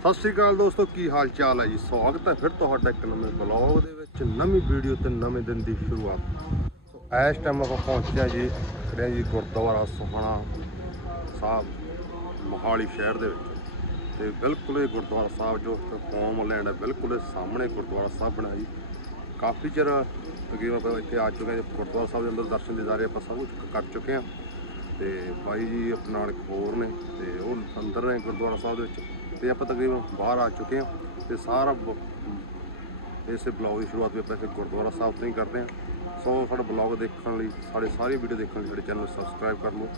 ਸਤਿ ਸ਼੍ਰੀ ਅਕਾਲ ਦੋਸਤੋ, ਕੀ ਹਾਲ ਚਾਲ ਹੈ ਜੀ? ਸਵਾਗਤ ਹੈ ਫਿਰ ਤੁਹਾਡਾ ਇੱਕ ਨਵੇਂ ਬਲੌਗ ਦੇ ਵਿੱਚ, ਨਵੀਂ ਵੀਡੀਓ ਤੇ ਨਵੇਂ ਦਿਨ ਦੀ ਸ਼ੁਰੂਆਤ। ਇਸ ਟਾਈਮ ਆਪਾਂ ਪਹੁੰਚਿਆ ਜੀ ਖੜਿਆ ਜੀ ਗੁਰਦੁਆਰਾ ਸੁਹਾਣਾ ਸਾਹਿਬ, ਮੋਹਾਲੀ ਸ਼ਹਿਰ ਦੇ ਵਿੱਚ। ਤੇ ਬਿਲਕੁਲ ਇਹ ਗੁਰਦੁਆਰਾ ਸਾਹਿਬ ਜੋ ਹੋਮਲੈਂਡ ਹੈ, ਬਿਲਕੁਲ ਸਾਹਮਣੇ ਗੁਰਦੁਆਰਾ ਸਾਹਿਬ ਬਣਿਆ ਜੀ। ਕਾਫੀ ਚਿਰ ਤਕਰੀਬਨ ਆਪਾਂ ਇੱਥੇ ਆ ਚੁੱਕੇ ਹਾਂ ਗੁਰਦੁਆਰਾ ਸਾਹਿਬ ਦੇ ਅੰਦਰ ਦਰਸ਼ਨ ਦੀਦਾਰੇ ਆਪਾਂ ਸਭ ਕੁਝ ਕਰ ਚੁੱਕੇ ਹਾਂ। ਤੇ ਬਾਈ ਜੀ, ਆਪਣੇ ਇੱਕ ਹੋਰ ਨੇ, ਤੇ ਉਹ ਅੰਦਰ ਨੇ ਗੁਰਦੁਆਰਾ ਸਾਹਿਬ ਦੇ ਵਿੱਚ। ਤੇ ਆਪਾਂ ਤਕਰੀਬਨ ਬਾਹਰ ਆ ਚੁੱਕੇ ਹਾਂ ਤੇ ਸਾਰਾ ਬ- ਇਸੇ ਬਲੌਗ ਦੀ ਸ਼ੁਰੂਆਤ ਵੀ ਆਪਾਂ ਇੱਥੇ ਗੁਰਦੁਆਰਾ ਸਾਹਿਬ ਤੋਂ ਹੀ ਕਰਦੇ ਹਾਂ। ਸੋ ਸਾਡਾ ਬਲੌਗ ਦੇਖਣ ਲਈ, ਸਾਡੇ ਸਾਰੀ ਵੀਡੀਓ ਦੇਖਣ ਲਈ ਸਾਡੇ ਚੈਨਲ ਨੂੰ ਸਬਸਕ੍ਰਾਈਬ ਕਰ ਲਓ।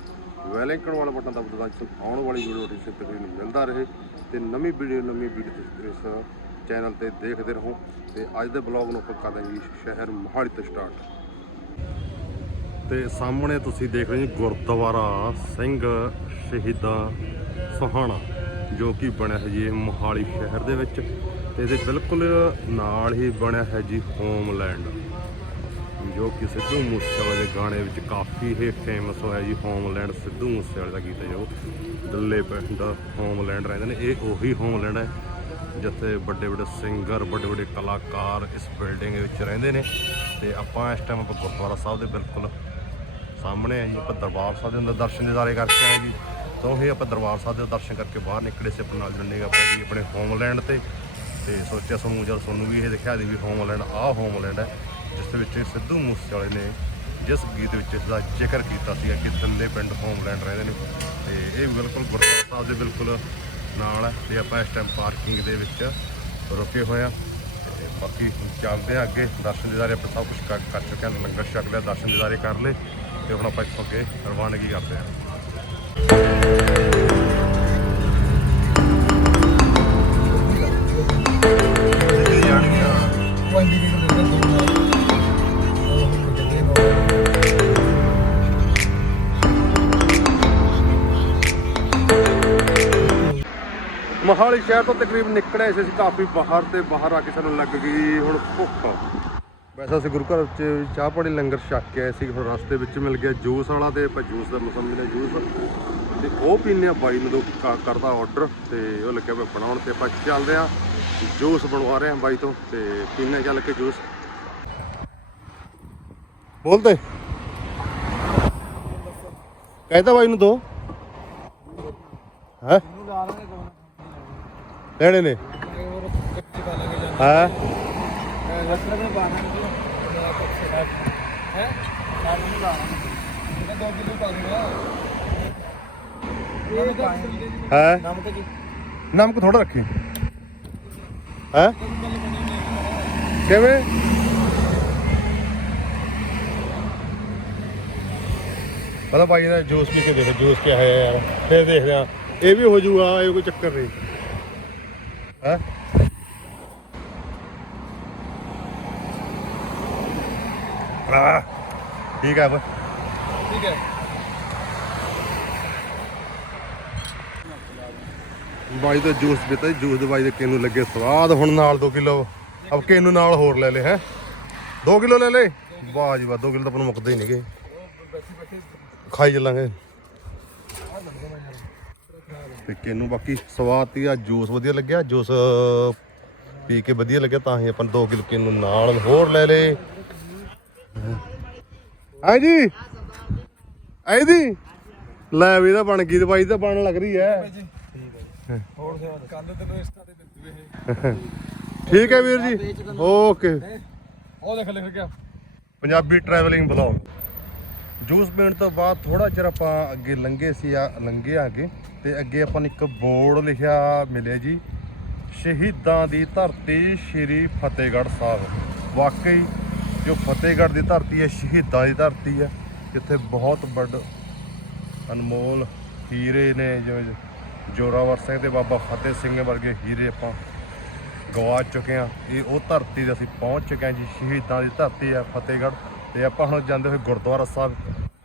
ਵੈਲ ਆਈਕਨ ਵਾਲਾ ਬਟਨ ਦਬਾ ਦਿਓ ਤਾਂ ਆਉਣ ਵਾਲੀ ਵੀਡੀਓ ਨੋਟੀਫਿਕੇਸ਼ਨ ਤਕਰੀਬਨ ਮਿਲਦਾ ਰਹੇ ਤੇ ਨਵੀਂ ਵੀਡੀਓ ਨਵੀਂ ਵੀਡੀਓ ਤੁਸੀਂ ਇਸ ਚੈਨਲ ਤੇ ਦੇਖਦੇ ਰਹੋ ਤੇ ਅੱਜ ਦੇ ਬਲੌਗ ਨੂੰ ਆਪਾਂ ਕਰਦੇ ਹਾਂ ਸ਼ਹਿਰ ਮੋਹਾਲੀ ਤੋਂ ਸਟਾਰਟ ਤੇ ਸਾਹਮਣੇ ਤੁਸੀਂ ਦੇਖ ਰਹੇ ਜੀ ਗੁਰਦੁਆਰਾ ਸਿੰਘ ਸ਼ਹੀਦਾਂ ਸੋਹਾਣਾ। ਜੋ ਕਿ ਬਣਿਆ ਹੈ ਜੀ ਇਹ ਮੋਹਾਲੀ ਸ਼ਹਿਰ ਦੇ ਵਿੱਚ ਤੇ ਇਹਦੇ ਬਿਲਕੁਲ ਨਾਲ ਹੀ ਬਣਿਆ ਹੈ ਜੀ ਹੋਮਲੈਂਡ, ਜੋ ਕਿ ਸਿੱਧੂ ਮੂਸੇਵਾਲੇ ਦੇ ਗਾਣੇ ਵਿੱਚ ਕਾਫੀ ਹੀ ਫੇਮਸ ਹੋਇਆ ਜੀ ਹੋਮਲੈਂਡ, ਸਿੱਧੂ ਮੂਸੇਵਾਲੇ ਦਾ ਗੀਤ ਹੈ ਜੋ ਦੱਲੇ ਪਿੰਡ ਹੋਮਲੈਂਡ ਰਹਿੰਦੇ ਨੇ, ਇਹ ਉਹੀ ਹੋਮਲੈਂਡ ਹੈ ਜਿੱਥੇ ਵੱਡੇ ਵੱਡੇ ਸਿੰਗਰ ਵੱਡੇ ਵੱਡੇ ਕਲਾਕਾਰ ਇਸ ਬਿਲਡਿੰਗ ਵਿੱਚ ਰਹਿੰਦੇ ਨੇ ਤੇ ਆਪਾਂ ਇਸ ਟਾਈਮ ਆਪਾਂ ਗੁਰਦੁਆਰਾ ਸਾਹਿਬ ਦੇ ਬਿਲਕੁਲ ਸਾਹਮਣੇ ਆ ਜੀ, ਆਪਾਂ ਦਰਬਾਰ ਸਾਹਿਬ ਦੇ ਅੰਦਰ ਦਰਸ਼ਨ ਦਿਦਾਰੇ ਕਰਕੇ ਆਏ ਜੀ। ਤੋਂ ਹੀ ਆਪਾਂ ਦਰਬਾਰ ਸਾਹਿਬ ਦੇ ਦਰਸ਼ਨ ਕਰਕੇ ਬਾਹਰ ਨਿਕਲੇ ਸੀ ਆਪਣੇ ਨਾਲ ਜੁੜਨੇ ਆਪਾਂ ਜੀ ਆਪਣੇ ਹੋਮਲੈਂਡ ਤੇ। ਤੇ ਸੋਚਿਆ ਸਾਨੂੰ ਜਦ ਤੁਹਾਨੂੰ ਵੀ ਇਹ ਦਿਖਾ ਦੇ ਵੀ ਹੋਮਲੈਂਡ ਆਹ ਹੋਮਲੈਂਡ ਹੈ, ਜਿਸ ਦੇ ਵਿੱਚ ਸਿੱਧੂ ਮੂਸੇਵਾਲੇ ਨੇ ਜਿਸ ਗੀਤ ਵਿੱਚ ਇਸ ਦਾ ਜ਼ਿਕਰ ਕੀਤਾ ਸੀਗਾ ਕਿ ਥੱਲੇ ਪਿੰਡ ਹੋਮਲੈਂਡ ਰਹਿੰਦੇ ਨੇ। ਤੇ ਇਹ ਵੀ ਬਿਲਕੁਲ ਗੁਰਦੁਆਰਾ ਸਾਹਿਬ ਦੇ ਬਿਲਕੁਲ ਨਾਲ ਹੈ ਤੇ ਆਪਾਂ ਇਸ ਟਾਈਮ ਪਾਰਕਿੰਗ ਦੇ ਵਿੱਚ ਰੁਕੇ ਹੋਏ ਆ ਤੇ ਬਾਕੀ ਚੱਲਦੇ ਆ ਅੱਗੇ, ਦਰਸ਼ਨ ਦਿਦਾਰੇ ਆਪਾਂ ਸਭ ਕੁਝ ਕਰ ਕਰ ਚੁੱਕੇ ਹਾਂ, ਲੰਗਰ ਛਕ ਲਿਆ, ਦਰਸ਼ਨ ਦਿਦਾਰੇ ਕਰ ਲਏ ਤੇ ਹੁਣ ਆਪਾਂ ਇੱਥੋਂ ਅੱਗੇ ਰਵਾਨਗੀ ਕਰਦੇ ਹਾਂ। ਮੋਹਾਲੀ ਸ਼ਹਿਰ ਤੋਂ ਤਕਰੀਬਨ ਨਿਕਲੇ ਸੀ ਅਸੀਂ ਕਾਫੀ ਬਾਹਰ ਤੇ ਬਾਹਰ ਆ ਕੇ ਸਾਨੂੰ ਲੱਗ ਗਈ, ਹੁਣ ਭੁੱਖ। ਵੈਸੇ ਅਸੀਂ ਗੁਰੂ ਘਰ ਚ ਚਾਹ ਪਾਣੀ ਲੰਗਰ ਛਕ ਕੇ ਆਏ ਸੀ ਹੁਣ ਰਸਤੇ ਵਿੱਚ ਮਿਲ ਗਿਆ ਜੂਸ ਵਾਲਾ ਤੇ ਆਪਾਂ ਜੂਸ ਦਾ ਮਸੰਮੀ ਦਾ ਜੂਸ। ਤੇ ਉਹ ਪੀਨੇ ਆ ਬਾਈ ਨੂੰ ਕਰਦਾ ਆਰਡਰ ਤੇ ਉਹ ਲੱਗਿਆ ਪਿਆ ਬਣਾਉਣ ਤੇ ਆਪਾਂ ਚੱਲਦੇ ਆ ਜੂਸ ਬਣਵਾ ਰਹੇ ਆ ਬਾਈ ਤੋਂ ਤੇ ਪੀਨੇ ਚੱਲ ਕੇ ਜੂਸ। ਬੋਲਦੇ। ਕਹਿੰਦਾ ਬਾਈ ਨੂੰ ਦੋ। ਹੈ? ਲੈਣੇ ਨੇ। ਹੈ? ਹੈ? ਨਮਕ ਥੋੜਾ ਰੱਖੀ। ਹੈ? ਕਿਵੇਂ? ਪਤਾ ਭਾਈ ਨੇ ਜੂਸ ਪੀ ਕੇ ਦੇਖੋ ਜੂਸ ਕਿਹਾ ਹੈ ਯਾਰ। ਫਿਰ ਦੇਖਦੇ ਆ ਇਹ ਵੀ ਹੋ ਜਾਊਗਾ ਇਹ ਕੋਈ ਚੱਕਰ ਨਹੀਂ। ਹੈ? ਆ ਠੀਕ ਹੈ ਬਈ ਠੀਕ ਹੈ। ਬਾਈ ਦਾ ਜੂਸ ਪੀਤਾ ਜੀ, ਜੂਸ ਦੇ ਬਾਈ ਦੇ ਕਿਨੂੰ ਲੱਗੇ ਸਵਾਦ ਹੁਣ ਨਾਲ 2 ਕਿਲੋ। ਅਬ ਕਿਨੂੰ ਨਾਲ ਹੋਰ ਲੈ ਲੈ ਹੈ? 2 ਕਿਲੋ ਲੈ ਲੈ? ਵਾਹ ਜੀ ਵਾਹ 2 ਕਿਲੋ ਤਾਂ ਆਪਾਂ ਮੁੱਕਦੇ ਹੀ ਨਹੀਂਗੇ ਖਾਈ ਚੱਲਾਂਗੇ। ਤੇ ਕਿਨੂੰ ਬਾਕੀ ਸਵਾਦ ਤੀ ਆ ਜੂਸ ਵਧੀਆ ਲੱਗਿਆ ਜੂਸ ਪੀ ਕੇ ਵਧੀਆ ਲੱਗਿਆ ਤਾਂ ਹੀ ਆਪਾਂ 2 ਕਿਲੋ ਕਿਨੂੰ ਨਾਲ ਹੋਰ ਲੈ ਲੇ। ਹਾਂ ਜੀ ਐਦੀ ਲੈ ਵੀ ਤਾਂ ਬਣ ਗਈ ਦਵਾਈ ਤਾਂ ਬਣਨ ਲੱਗ ਰਹੀ ਹੈ। ਹੋਰ ਕੱਲ ਤੇ ਨੂੰ ਇੰਸਟਾ ਤੇ ਦਿੱਤੀ ਇਹ ਠੀਕ ਹੈ ਵੀਰ ਜੀ। ਓਕੇ। ਉਹ ਦੇਖ ਲਿਖ ਗਿਆ ਪੰਜਾਬੀ ਟਰੈਵਲਿੰਗ ਬਲੌਗ ਜੂਸ ਪੀਣ ਤੋਂ ਬਾਅਦ ਥੋੜਾ ਚਿਰ ਆਪਾਂ ਅੱਗੇ ਲੰਘੇ ਸੀ ਆ ਲੰਘੇ ਆ ਅੱਗੇ ਤੇ ਅੱਗੇ ਆਪਾਂ ਨੂੰ ਇੱਕ ਬੋਰਡ ਲਿਖਿਆ ਮਿਲਿਆ ਜੀ। ਸ਼ਹੀਦਾਂ ਦੀ ਧਰਤੀ ਸ਼੍ਰੀ ਫਤਿਹਗੜ੍ਹ ਸਾਹਿਬ। ਵਾਕਈ ਜੋ ਫਤਿਹਗੜ੍ਹ ਦੀ ਧਰਤੀ ਹੈ, ਸ਼ਹੀਦਾਂ ਦੀ ਧਰਤੀ ਹੈ ਜਿੱਥੇ ਬਹੁਤ ਵੱਡ ਅਨਮੋਲ ਹੀਰੇ ਨੇ, ਜਿਵੇਂ ਜੋਰਾਵਰ ਸਿੰਘ ਤੇ ਬਾਬਾ ਫਤਿਹ ਸਿੰਘ ਵਰਗੇ ਹੀਰੇ ਆਪਾਂ ਗਵਾ ਚੁੱਕੇ ਆ ਇਹ ਉਹ ਧਰਤੀ ਤੇ ਅਸੀਂ ਪਹੁੰਚ ਚੁੱਕੇ ਆ ਜੀ, ਸ਼ਹੀਦਾਂ ਦੀ ਧਰਤੀ ਆ ਫਤਿਹਗੜ੍ਹ ਤੇ ਆਪਾਂ ਹੁਣ ਜਾਂਦੇ ਹੋਏ ਗੁਰਦੁਆਰਾ ਸਾਹਿਬ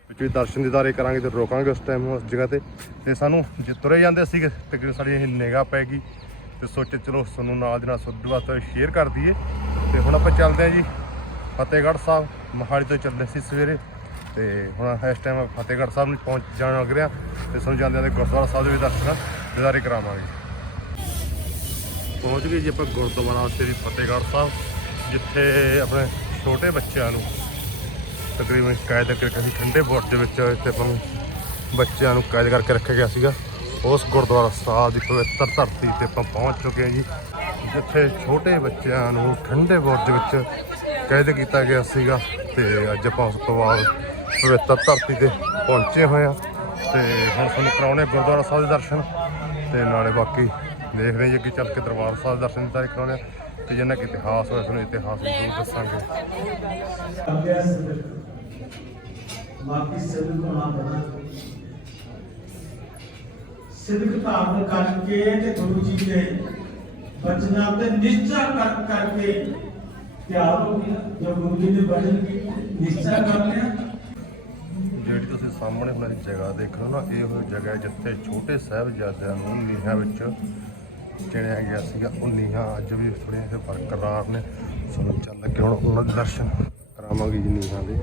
ਵਿੱਚ ਵੀ ਦਰਸ਼ਨ ਦੀਦਾਰੇ ਕਰਾਂਗੇ ਤੇ ਰੋਕਾਂਗੇ ਉਸ ਟਾਈਮ ਉਸ ਜਗ੍ਹਾ ਤੇ। ਤੇ ਸਾਨੂੰ ਜੇ ਤੁਰੇ ਜਾਂਦੇ ਸੀਗੇ, ਤਕਰੀਬਨ ਸਾਡੀ ਇਹ ਨਿਗਾਹ ਪੈ ਗਈ ਤੇ ਸੋਚੇ ਚਲੋ ਸਾਨੂੰ ਨਾਲ ਦੀ ਨਾਲ ਤੁਹਾਡੇ ਵਾਸਤੇ ਸ਼ੇਅਰ ਕਰ ਦਈਏ। ਤੇ ਹੁਣ ਆਪਾਂ ਚੱਲਦੇ ਆ ਜੀ ਫਤਿਹਗੜ੍ਹ ਸਾਹਿਬ, ਮੋਹਾਲੀ ਤੋਂ ਚੱਲੇ ਸੀ ਸਵੇਰੇ ਤੇ ਹੁਣ ਇਸ ਟਾਈਮ ਫਤਿਹਗੜ੍ਹ ਸਾਹਿਬ ਨੂੰ ਪਹੁੰਚ ਜਾਣ ਲੱਗ ਰਿਹਾ ਤੇ ਸਾਨੂੰ ਜਾਂਦੇ ਜਾਂਦੇ ਗੁਰਦੁਆਰਾ ਸਾਹਿਬ ਦੇ ਵੀ ਦਰਸ਼ਨ, ਦਿਦਾਰੇ ਕਰਾਵਾਂਗੇ। ਪਹੁੰਚ ਗਏ ਜੀ ਆਪਾਂ ਗੁਰਦੁਆਰਾ ਸ੍ਰੀ ਫਤਿਹਗੜ੍ਹ ਸਾਹਿਬ, ਜਿੱਥੇ ਆਪਣੇ ਛੋਟੇ ਬੱਚਿਆਂ ਨੂੰ ਤਕਰੀਬਨ ਕੈਦ ਕਰਕੇ ਅਸੀਂ ਠੰਡੇ ਬੁਰਜ ਦੇ ਵਿੱਚ ਇੱਥੇ ਆਪਾਂ ਨੂੰ ਬੱਚਿਆਂ ਨੂੰ ਕੈਦ ਕਰਕੇ ਰੱਖਿਆ ਗਿਆ ਸੀਗਾ। ਉਸ ਗੁਰਦੁਆਰਾ ਸਾਹਿਬ ਦੀ ਪਵਿੱਤਰ ਧਰਤੀ ਤੇ ਆਪਾਂ ਪਹੁੰਚ ਚੁੱਕੇ ਹਾਂ ਜੀ, ਜਿੱਥੇ ਛੋਟੇ ਬੱਚਿਆਂ ਨੂੰ ਠੰਡੇ ਬੁਰਜ ਵਿੱਚ ਕਾਇਦ ਕੀਤਾ ਗਿਆ ਸੀਗਾ ਤੇ ਅੱਜ ਆਪਾਂ ਉਸ ਤੋਂ ਬਾਅਦ ਪਵਿੱਤਰ ਧਰਤੀ ਤੇ ਪਹੁੰਚੇ ਹੋਏ ਆ ਤੇ ਹੁਣ ਤੁਹਾਨੂੰ ਕਰਾਉਣੇ ਗੁਰਦੁਆਰਾ ਸਾਹਿਬ ਦੇ ਦਰਸ਼ਨ ਤੇ ਨਾਲੇ ਬਾਕੀ ਦੇਖ ਰਹੇ ਜੇ ਕਿ ਚੱਲ ਕੇ ਦਰਬਾਰ ਸਾਹਿਬ ਦੇ ਦਰਸ਼ਨ ਦਿੱਤਾ ਕਰਾਉਣੇ ਤੇ ਜਿੰਨਾ ਕਿ ਇਤਿਹਾਸ ਹੋਇਆ ਤੁਹਾਨੂੰ ਇਤਿਹਾਸ ਵੀ ਜ਼ਰੂਰ ਦੱਸਾਂਗੇ। ਬਾਕੀ ਸਿੱਧਕ ਹੋਣਾ ਬਣਾ ਸਿੱਧਕ ਧਾਰਨ ਕਰਕੇ ਤੇ ਗੁਰੂ ਜੀ ਦੇ ਬਚਨਾਂ ਤੇ ਨਿਸ਼ਚਾ ਕਰ ਕਰਕੇ ਤਿਆਰ ਹੋ ਗਿਆ ਜੋ ਗੁਰੂ ਜੀ ਨੇ ਬਚਨ ਕੀ ਨਿਸ਼ਚਾ ਕਰ ਲਿਆ। ਜਿਹੜੀ ਤੁਸੀਂ ਸਾਹਮਣੇ ਉਹਨਾਂ ਦੀ ਜਗ੍ਹਾ ਦੇਖ ਰਹੇ ਹੋ ਨਾ, ਇਹ ਉਹ ਜਗ੍ਹਾ ਹੈ ਜਿੱਥੇ ਛੋਟੇ ਸਾਹਿਬਜ਼ਾਦਿਆਂ ਨੂੰ ਨੀਹਾਂ ਵਿੱਚ ਚਿਣਿਆ ਗਿਆ ਸੀਗਾ। ਉਹ ਨੀਹਾਂ ਅੱਜ ਵੀ ਥੋੜ੍ਹੀਆਂ ਜਿਹੀਆਂ ਬਰਕਰਾਰ ਨੇ। ਸਾਨੂੰ ਚੱਲ ਲੱਗੇ ਹੁਣ ਉਹਨਾਂ ਦੇ ਦਰਸ਼ਨ ਕਰਾਵਾਂਗੇ ਜੀ ਨੀਹਾਂ ਦੇ।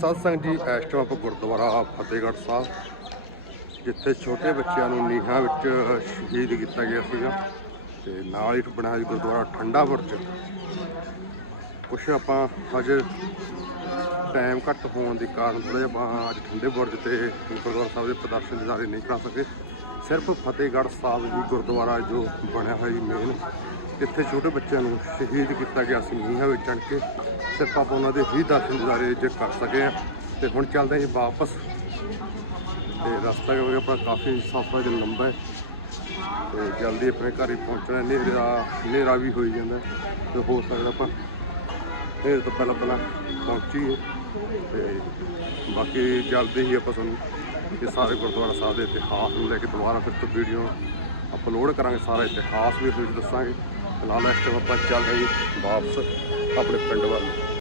ਸਾਧ ਸੰਗਤ ਜੀ, ਇਸ ਟਾਈਮ ਆਪਾਂ ਗੁਰਦੁਆਰਾ ਫਤਿਹਗੜ੍ਹ ਸਾਹਿਬ, ਜਿੱਥੇ ਛੋਟੇ ਬੱਚਿਆਂ ਨੂੰ ਨੀਹਾਂ ਵਿੱਚ ਸ਼ਹੀਦ ਕੀਤਾ ਗਿਆ ਸੀਗਾ। ਤੇ ਨਾਲ ਹੀ ਬਣਾਇਆ ਜੀ ਗੁਰਦੁਆਰਾ ਠੰਡਾ ਬੁਰਜ ਕੁਛ ਆਪਾਂ ਅੱਜ ਟਾਈਮ ਘੱਟ ਹੋਣ ਦੇ ਕਾਰਨ ਥੋੜਾ ਜਿਹਾ ਆਪਾਂ ਅੱਜ ਠੰਡੇ ਬੁਰਜ ਤੇ ਗੁਰਦੁਆਰਾ ਸਾਹਿਬ ਦੇ ਪ੍ਰਦਰਸ਼ਨ ਦਿਦਾਰੇ ਨਹੀਂ ਕਰਾ ਸਕੇ। ਸਿਰਫ ਫਤਿਹਗੜ੍ਹ ਸਾਹਿਬ ਜੀ ਗੁਰਦੁਆਰਾ ਜੋ ਬਣਿਆ ਹੋਇਆ ਜੀ ਮੇਨ ਜਿੱਥੇ ਛੋਟੇ ਬੱਚਿਆਂ ਨੂੰ ਸ਼ਹੀਦ ਕੀਤਾ ਗਿਆ ਸੀ ਨੀਹਾਂ ਵਿੱਚ ਚੜ੍ਹ ਕੇ। ਸਿਰਫ ਆਪਾਂ ਉਹਨਾਂ ਦੇ ਹੀ ਦਰਸ਼ਨ ਦਿਦਾਰੇ ਜੇ ਕਰ ਸਕੇ ਆ। ਤੇ ਹੁਣ ਚੱਲਦੇ ਹਾਂ ਜੀ ਵਾਪਸ। ਤੇ ਰਸਤਾ ਕਿਉਂਕਿ ਆਪਣਾ ਕਾਫੀ ਸਫ਼ਰ ਜਿਹਾ ਲੰਬਾ ਹੈ। ਤੇ ਜਲਦੀ ਆਪਣੇ ਘਰ ਹੀ ਪਹੁੰਚਣਾ ਹਨੇਰਾ ਹਨੇਰਾ ਵੀ ਹੋਈ ਜਾਂਦਾ। ਹੈ, ਤੇ ਹੋ ਸਕਦਾ ਆਪਾਂ ਇਹ ਤੋਂ ਪਹਿਲਾਂ ਪਹਿਲਾਂ ਪਹੁੰਚੀਏ ਤੇ ਬਾਕੀ ਜਲਦੀ ਹੀ ਆਪਾਂ ਤੁਹਾਨੂੰ ਇਹ ਸਾਰੇ ਗੁਰਦੁਆਰਾ ਸਾਹਿਬ ਦੇ ਇਤਿਹਾਸ ਨੂੰ ਲੈ ਕੇ ਦੁਬਾਰਾ ਫਿਰ ਤੋਂ ਵੀਡੀਓ ਅਪਲੋਡ ਕਰਾਂਗੇ, ਸਾਰਾ ਇਤਿਹਾਸ ਵੀ ਕੁਝ ਦੱਸਾਂਗੇ। ਫਿਲਹਾਲ ਇਸ ਟਾਈਮ ਆਪਾਂ ਚੱਲ ਰਹੇ ਵਾਪਸ ਆਪਣੇ ਪਿੰਡ ਵੱਲ।